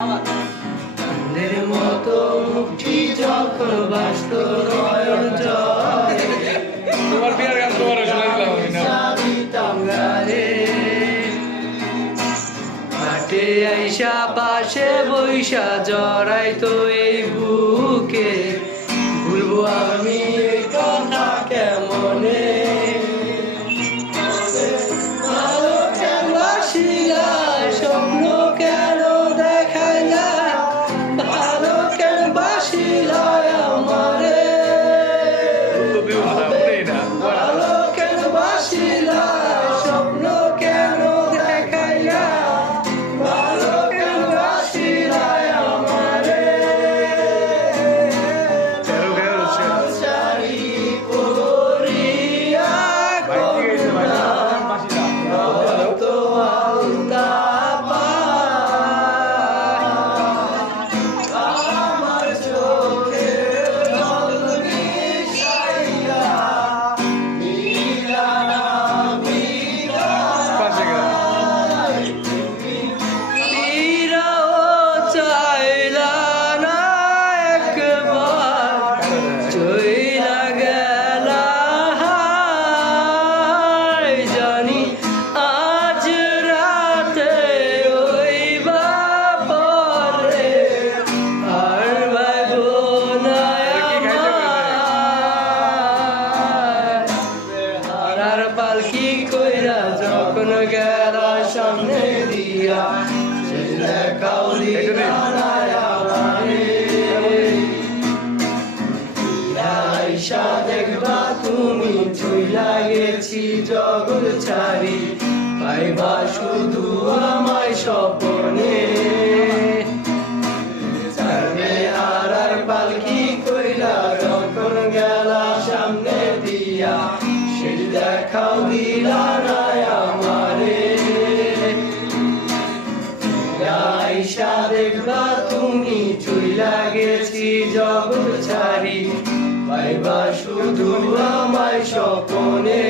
চাঁদের মতো মুক্তি যখন বাসত নয়ন জলে তোমার বিয়ার গান তোমার সাবিতাম গারে মাঠে আইসা পাশে বৈশা জড়াইতো এই বুকে ভুলবো আমি এই কথা কেমনে ভালো কেন বাসিলা স্বপ্ন কেন দেখাই না ভালো কেন বাসিলা আমারে ভালো কেন বাসিলা স্বপ্ন কেন দেখাই না ভালো কেন বাসিলা আমারে চারি পরিয়া করুণা তো আলতা আমার চোখে জল মিশাইয়া দিলা না বিদায় ফিরাও চাইলা না একবার চইলা গেলা হায় জানি আজ রাতে ওইবা পরে আর ভাইবো না আমায় হারার পালকি কইরা যখন গেলা সামনে দিয়া সে দেখাও দিলা না আমারে আইসা দেখবা তুমি চইলা গেছি জগৎ ছাড়ি পাইবা শুধু আমায় স্বপ্নে চাঁদে হারার পালকি কইরা যখন গেলা সামনে দিয়া সে দেখাও দিলা না আমারে আইসা দেখবা তুমি চইলা গেছি জগৎ ছাড়ি পাইবা শুধু আমায় স্বপ্নে